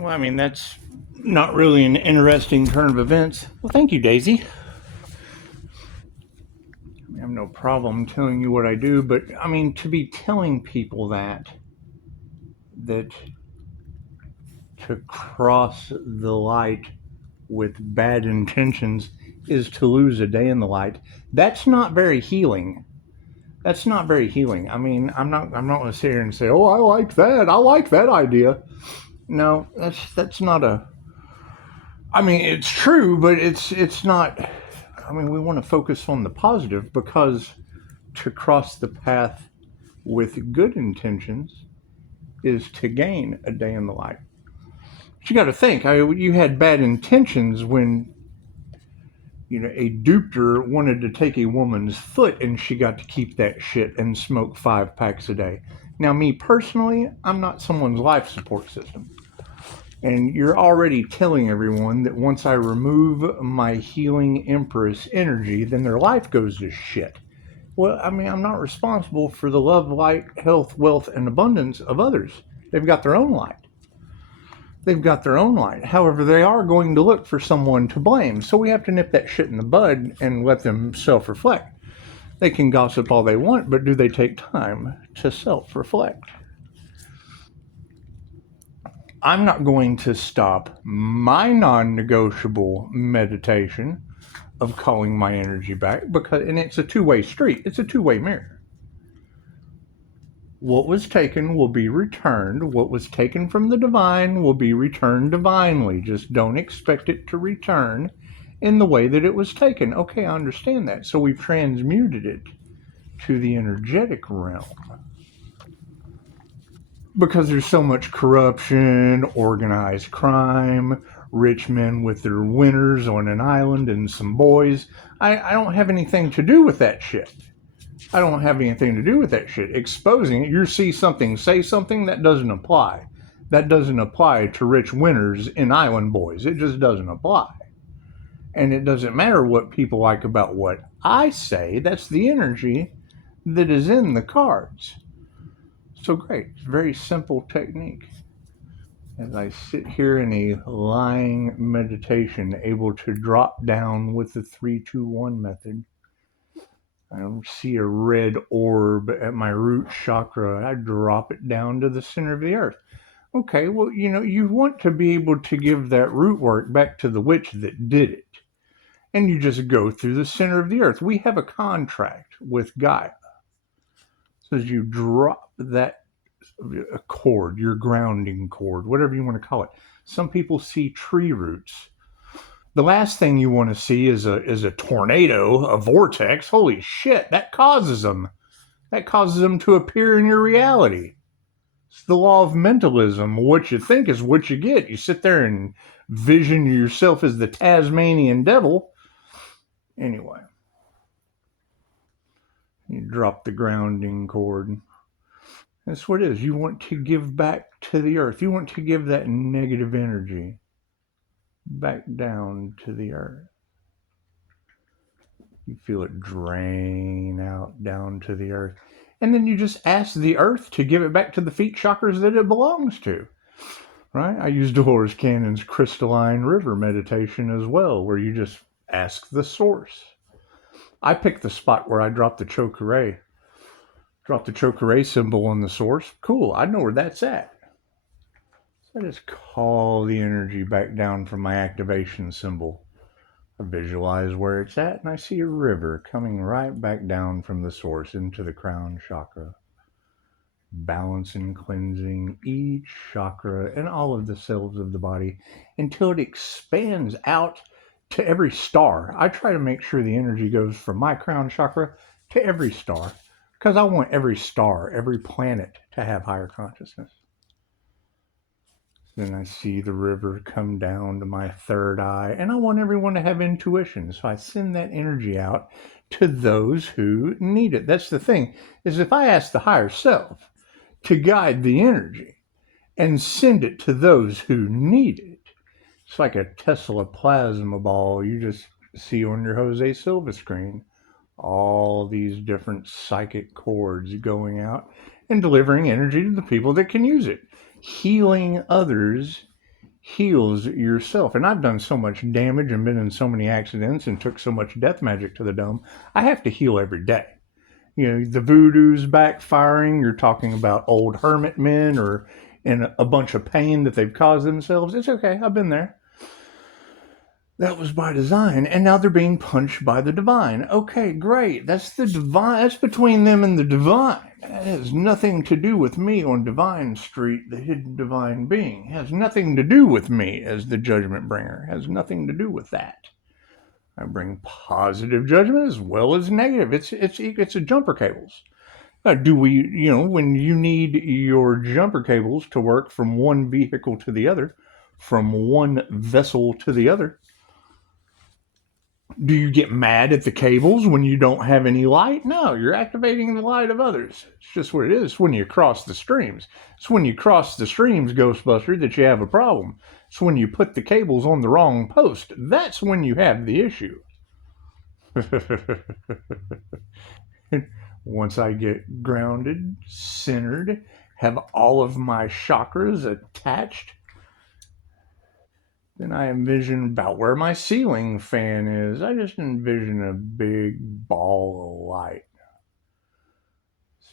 Well, I mean, that's not really an interesting turn of events. Well, thank you, Daisy. I have no problem telling you what I do, but I mean, to be telling people that to cross the light with bad intentions is to lose a day in the light. That's not very healing. That's not very healing. I mean, I'm not going to sit here and say, "Oh, I like that. I like that idea." No, that's not a. I mean, it's true, but it's not. I mean, we want to focus on the positive, because to cross the path with good intentions is to gain a day in the light. But you got to think, you had bad intentions when a duper wanted to take a woman's foot and she got to keep that shit and smoke 5 packs a day. Now, me personally, I'm not someone's life support system. And you're already telling everyone that once I remove my healing Empress energy, then their life goes to shit. Well, I mean, I'm not responsible for the love, light, health, wealth, and abundance of others. They've got their own light. They've got their own light. However, they are going to look for someone to blame. So we have to nip that shit in the bud and let them self-reflect. They can gossip all they want, but do they take time to self-reflect? I'm not going to stop my non-negotiable meditation of calling my energy back, and it's a two-way street. It's a two-way mirror. What was taken will be returned. What was taken from the divine will be returned divinely. Just don't expect it to return in the way that it was taken. Okay, I understand that. So we've transmuted it to the energetic realm. Because there's so much corruption, organized crime, rich men with their winners on an island and some boys. I don't have anything to do with that shit. I don't have anything to do with that shit. Exposing it, you see something, say something, that doesn't apply. That doesn't apply to rich winners and island boys. It just doesn't apply. And it doesn't matter what people like about what I say. That's the energy that is in the cards. So great. It's a very simple technique. As I sit here in a lying meditation, able to drop down with the 3-2-1 method. I see a red orb at my root chakra. I drop it down to the center of the earth. Okay, well, you want to be able to give that root work back to the witch that did it. And you just go through the center of the earth. We have a contract with Gaia. So as you drop that cord, your grounding cord, whatever you want to call it. Some people see tree roots. The last thing you want to see is a tornado, a vortex. Holy shit, that causes them. That causes them to appear in your reality. It's the law of mentalism. What you think is what you get. You sit there and vision yourself as the Tasmanian devil. Anyway, you drop the grounding cord. That's what it is. You want to give back to the earth. You want to give that negative energy back down to the earth. You feel it drain out down to the earth. And then you just ask the earth to give it back to the feet chakras that it belongs to. Right? I use Dolores Cannon's crystalline river meditation as well, where you just ask the source. I picked the spot where I dropped the chokeray. Drop the chokeray symbol on the source. Cool, I know where that's at. So I just call the energy back down from my activation symbol. I visualize where it's at, and I see a river coming right back down from the source into the crown chakra. Balancing, cleansing each chakra and all of the cells of the body until it expands out to every star. I try to make sure the energy goes from my crown chakra to every star, because I want every star, every planet to have higher consciousness. Then I see the river come down to my third eye, and I want everyone to have intuition. So I send that energy out to those who need it. That's the thing, is if I ask the higher self to guide the energy and send it to those who need it, it's like a Tesla plasma ball you just see on your Jose Silva screen. All these different psychic cords going out and delivering energy to the people that can use it. Healing others heals yourself. And I've done so much damage and been in so many accidents and took so much death magic to the dome. I have to heal every day. The voodoo's backfiring. You're talking about old hermit men or in a bunch of pain that they've caused themselves. It's okay. I've been there. That was by design, and now they're being punched by the divine. Okay, great. That's the divine. That's between them and the divine. That has nothing to do with me on Divine Street, the hidden divine being. It has nothing to do with me as the judgment bringer. It has nothing to do with that. I bring positive judgment as well as negative. It's a jumper cables. Do we, when you need your jumper cables to work from one vehicle to the other, from one vessel to the other, do you get mad at the cables when you don't have any light? No, you're activating the light of others. It's just what it is. It's when you cross the streams. It's when you cross the streams, Ghostbuster, that you have a problem. It's when you put the cables on the wrong post. That's when you have the issue. Once I get grounded, centered, have all of my chakras attached, then I envision about where my ceiling fan is. I just envision a big ball of light.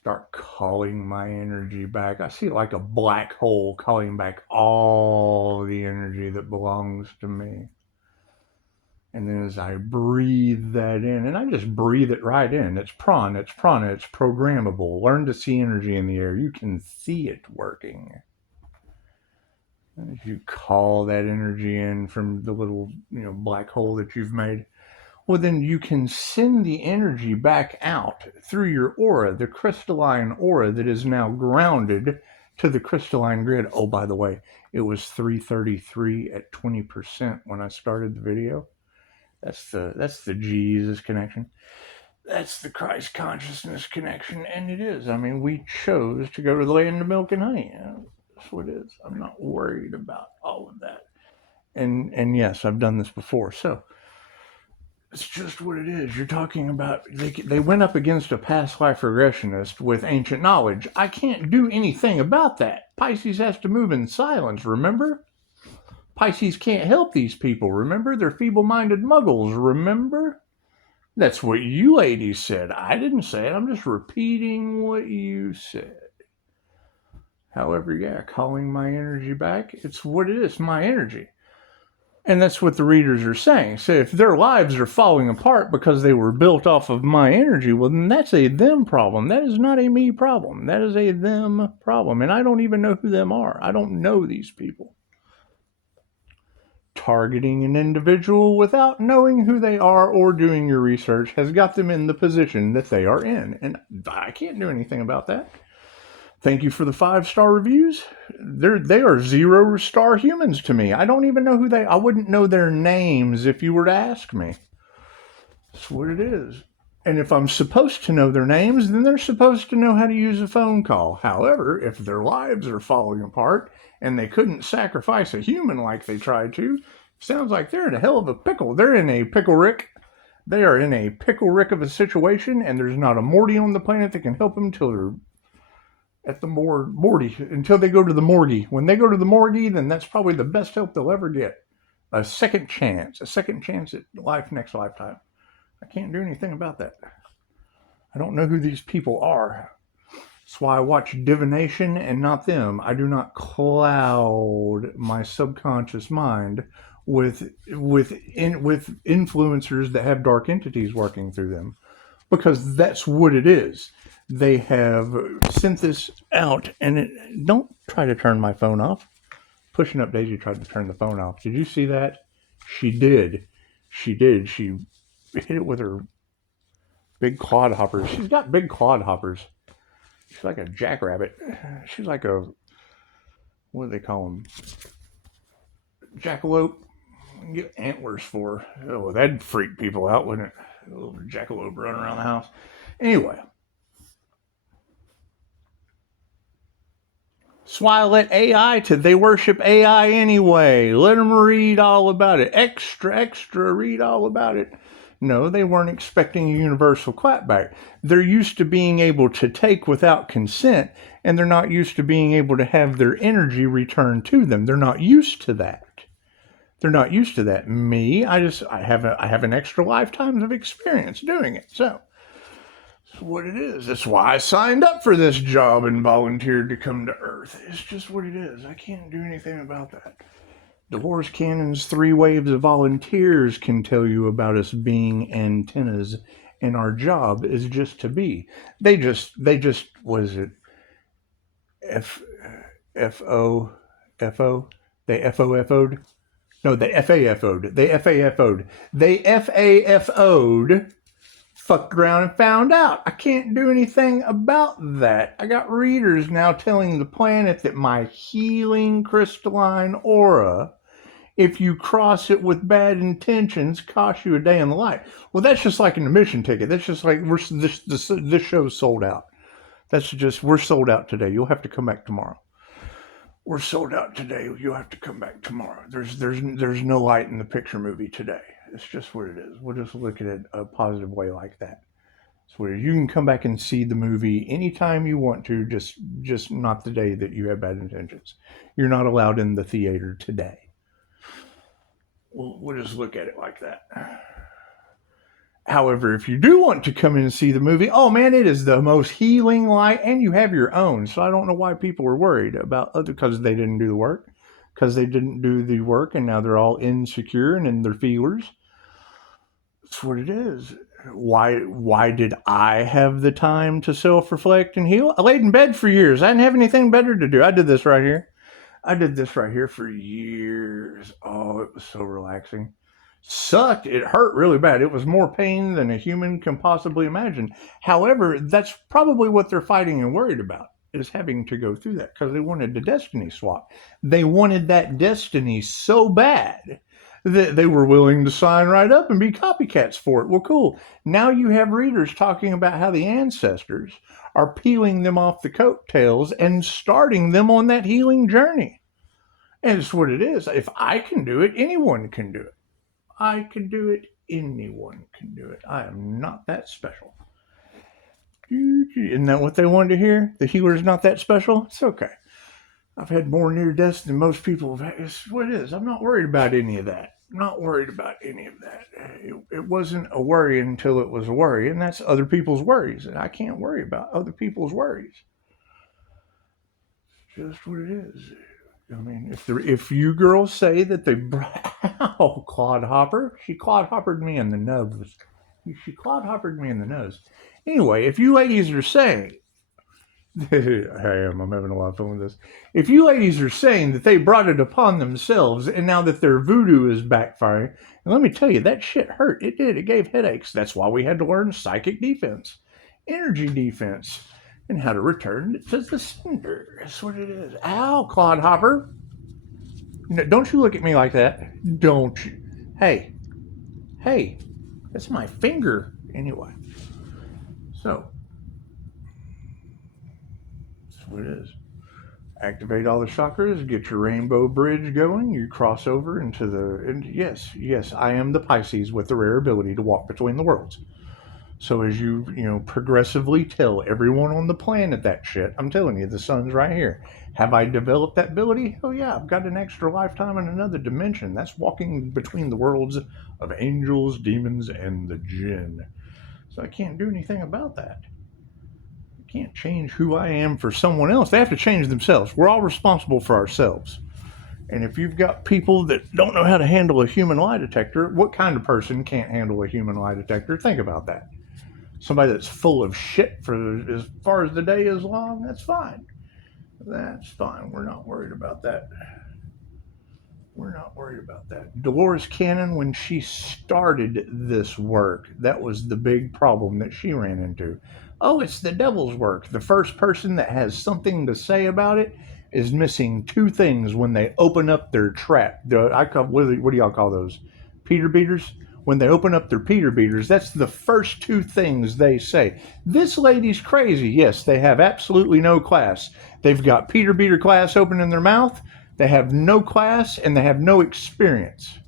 Start calling my energy back. I see it like a black hole calling back all the energy that belongs to me. And then as I breathe that in, and I just breathe it right in. It's prana, it's programmable. Learn to see energy in the air. You can see it working. If you call that energy in from the little, black hole that you've made, well, then you can send the energy back out through your aura, the crystalline aura that is now grounded to the crystalline grid. Oh, by the way, it was 333 at 20% when I started the video. That's the Jesus connection. That's the Christ consciousness connection, and it is. I mean, we chose to go to the land of milk and honey. That's what it is. I'm not worried about all of that. And yes, I've done this before. So it's just what it is. You're talking about they went up against a past life regressionist with ancient knowledge. I can't do anything about that. Pisces has to move in silence, remember? Pisces can't help these people, remember? They're feeble-minded muggles, remember? That's what you ladies said. I didn't say it. I'm just repeating what you said. However, yeah, calling my energy back, it's what it is, my energy. And that's what the readers are saying. So if their lives are falling apart because they were built off of my energy, well, then that's a them problem. That is not a me problem. That is a them problem. And I don't even know who them are. I don't know these people. Targeting an individual without knowing who they are or doing your research has got them in the position that they are in. And I can't do anything about that. Thank you for the 5-star reviews. They are 0-star humans to me. I don't even know who I wouldn't know their names if you were to ask me. That's what it is. And if I'm supposed to know their names, then they're supposed to know how to use a phone call. However, if their lives are falling apart and they couldn't sacrifice a human like they tried to, sounds like they're in a hell of a pickle. They're in a pickle rick. They are in a pickle rick of a situation, and there's not a Morty on the planet that can help them till they're at the Morty, until they go to the morgue. When they go to the morgue, then that's probably the best help they'll ever get. A second chance at life next lifetime. I can't do anything about that. I don't know who these people are. That's why I watch divination and not them. I do not cloud my subconscious mind with influencers that have dark entities working through them, because that's what it is. They have sent this out, and don't try to turn my phone off. Pushing Up Daisy tried to turn the phone off. Did you see that? She did. She hit it with her big clod hoppers. She's got big clod hoppers. She's like a jackrabbit. She's like a, what do they call them? Jackalope. Get antlers for her. Oh, that'd freak people out, wouldn't it? A little jackalope running around the house. Anyway. That's why I let AI they worship AI anyway. Let them read all about it. Extra, read all about it. No, they weren't expecting a universal clapback. They're used to being able to take without consent, and they're not used to being able to have their energy returned to them. They're not used to that. They're not used to that. Me, I have an extra lifetime of experience doing it. So that's what it is. That's why I signed up for this job and volunteered to come to Earth. It's just what it is. I can't do anything about that. Dolores Cannon's 3 Waves of Volunteers can tell you about us being antennas, and our job is just to be. They just was it F-O they F-O-F-O'd? No, they F-A-F-O'd. They F-A-F-O'd. They F-A-F-O'd, fucked around and found out. I can't do anything about that. I got readers now telling the planet that my healing crystalline aura, if you cross it with bad intentions, costs you a day in the light. Well, that's just like an admission ticket. That's just like this show's sold out. We're sold out today. You'll have to come back tomorrow. We're sold out today. You'll have to come back tomorrow. There's no light in the picture movie today. It's just what it is. We'll just look at it a positive way like that. So you can come back and see the movie anytime you want to, just not the day that you have bad intentions. You're not allowed in the theater today. We'll just look at it like that. However, if you do want to come in and see the movie, oh man, it is the most healing light, and you have your own. So I don't know why people are worried about because they didn't do the work, and now they're all insecure and in their feelers. That's what it is. Why did I have the time to self-reflect and heal? I laid in bed for years. I didn't have anything better to do. I did this right here for years. Oh, it was so relaxing. Sucked. It hurt really bad. It was more pain than a human can possibly imagine. However, that's probably what they're fighting and worried about, is having to go through that, because they wanted the destiny swap. They wanted that destiny so bad that they were willing to sign right up and be copycats for it. Well, cool. Now you have readers talking about how the ancestors are peeling them off the coattails and starting them on that healing journey. And it's what it is. If I can do it, anyone can do it. I can do it. Anyone can do it. I am not that special. Isn't that what they wanted to hear? The healer's not that special? It's okay. I've had more near deaths than most people have had. It's what it is. I'm not worried about any of that. It wasn't a worry until it was a worry, and that's other people's worries. And I can't worry about other people's worries. It's just what it is. I mean, if you girls say that they clodhopper, she clodhoppered me in the nose. Anyway, if you ladies are saying, I'm having a lot of fun with this. If you ladies are saying that they brought it upon themselves, and now that their voodoo is backfiring, and let me tell you, that shit hurt. It did. It gave headaches. That's why we had to learn psychic defense, energy defense, and how to return it to the sender. That's what it is. Ow, clodhopper. No, don't you look at me like that. Don't you. Hey, that's my finger. Anyway. So, that's what it is. Activate all the chakras, get your rainbow bridge going, you cross over into yes, I am the Pisces with the rare ability to walk between the worlds. So as you progressively tell everyone on the planet that shit, I'm telling you, the sun's right here. Have I developed that ability? Oh yeah, I've got an extra lifetime in another dimension. That's walking between the worlds of angels, demons, and the jinn. So I can't do anything about that. I can't change who I am for someone else. They have to change themselves. We're all responsible for ourselves. And if you've got people that don't know how to handle a human lie detector, what kind of person can't handle a human lie detector? Think about that. Somebody that's full of shit for as far as the day is long, that's fine. We're not worried about that. Dolores Cannon, when she started this work, that was the big problem that she ran into. Oh, it's the devil's work. The first person that has something to say about it is missing 2 things when they open up their trap. What do y'all call those? Peter beaters? When they open up their Peter beaters, that's the first 2 things they say. This lady's crazy. Yes, they have absolutely no class. They've got Peter beater class open in their mouth. They have no class and they have no experience.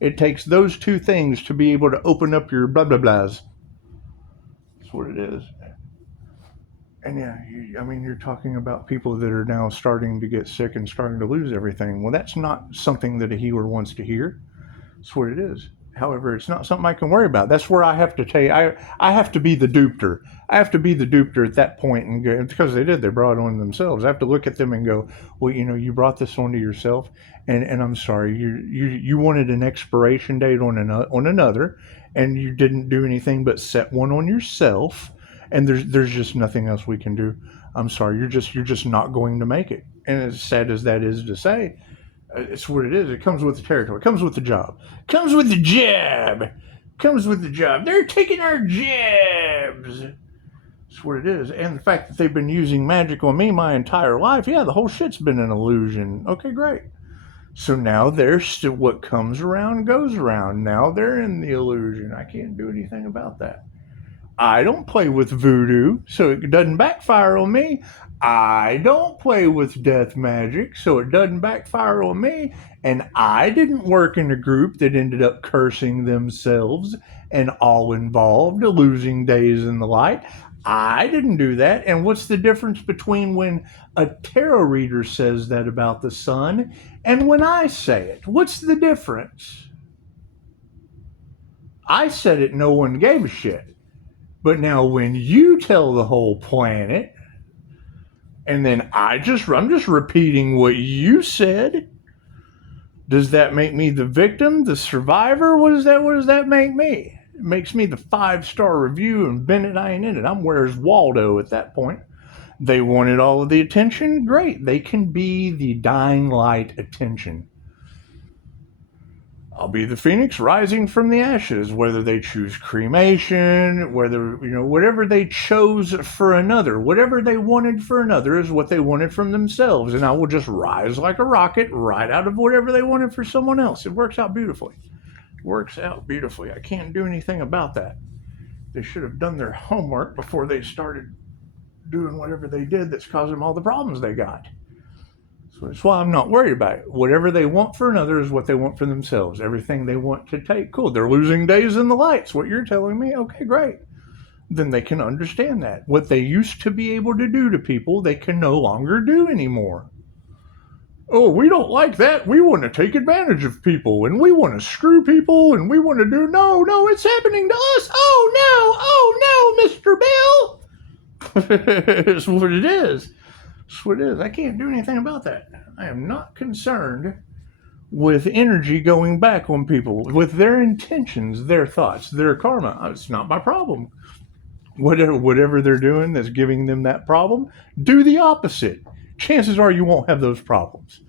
It takes those two things to be able to open up your blah blah blahs. That's what it is. And yeah, I mean, you're talking about people that are now starting to get sick and starting to lose everything. Well, that's not something that a healer wants to hear. That's what it is. However, it's not something I can worry about. That's where I have to take. I have to be the dupter. I have to be the dupter at that point, and go, because they did, they brought it on themselves. I have to look at them and go, well, you brought this onto yourself, and I'm sorry. You wanted an expiration date on another, and you didn't do anything but set one on yourself. And there's just nothing else we can do. I'm sorry. You're just not going to make it. And as sad as that is to say, it's what it is. It comes with the territory. It comes with the job. It comes with the jab. It comes with the job. They're taking our jabs. That's what it is. And the fact that they've been using magic on me my entire life, yeah, the whole shit's been an illusion. Okay, great. So now they're still, what comes around goes around. Now they're in the illusion. I can't do anything about that. I don't play with voodoo, so it doesn't backfire on me. I don't play with death magic, so it doesn't backfire on me. And I didn't work in a group that ended up cursing themselves and all involved, losing days in the light. I didn't do that. And what's the difference between when a tarot reader says that about the sun and when I say it? What's the difference? I said it, no one gave a shit. But now when you tell the whole planet, and then I'm just repeating what you said, does that make me the victim, the survivor? What does that make me? It makes me the 5-star review, and Bennett, I ain't in it. I'm where's Waldo at that point. They wanted all of the attention. Great. They can be the dying light attention. I'll be the phoenix rising from the ashes, whether they choose cremation, whatever they chose for another, whatever they wanted for another is what they wanted from themselves. And I will just rise like a rocket right out of whatever they wanted for someone else. It works out beautifully. I can't do anything about that. They should have done their homework before they started doing whatever they did that's causing them all the problems they got. So that's why I'm not worried about it. Whatever they want for another is what they want for themselves. Everything they want to take, cool. They're losing days in the lights. What you're telling me, okay, great. Then they can understand that. What they used to be able to do to people, they can no longer do anymore. Oh, we don't like that. We want to take advantage of people, and we want to screw people, and we want to do, no, it's happening to us. Oh, no, Mr. Bill. It's what it is. That's what it is. I can't do anything about that. I am not concerned with energy going back on people, with their intentions, their thoughts, their karma. It's not my problem. Whatever they're doing that's giving them that problem, do the opposite. Chances are you won't have those problems.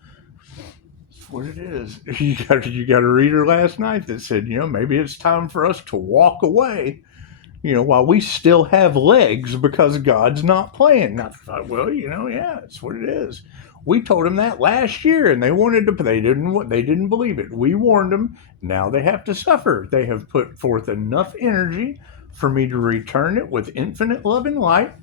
That's what it is. You got a reader last night that said, maybe it's time for us to walk away. While we still have legs because God's not playing. And I thought, well, yeah, that's what it is. We told them that last year, and they didn't believe it. We warned them. Now they have to suffer. They have put forth enough energy for me to return it with infinite love and light.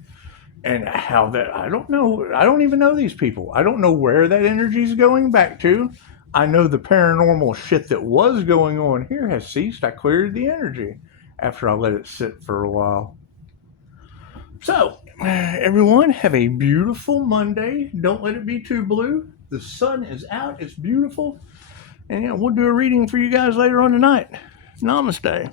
And how that, I don't know. I don't even know these people. I don't know where that energy is going back to. I know the paranormal shit that was going on here has ceased. I cleared the energy after I let it sit for a while. So, everyone, have a beautiful Monday. Don't let it be too blue. The sun is out. It's beautiful. And we'll do a reading for you guys later on tonight. Namaste.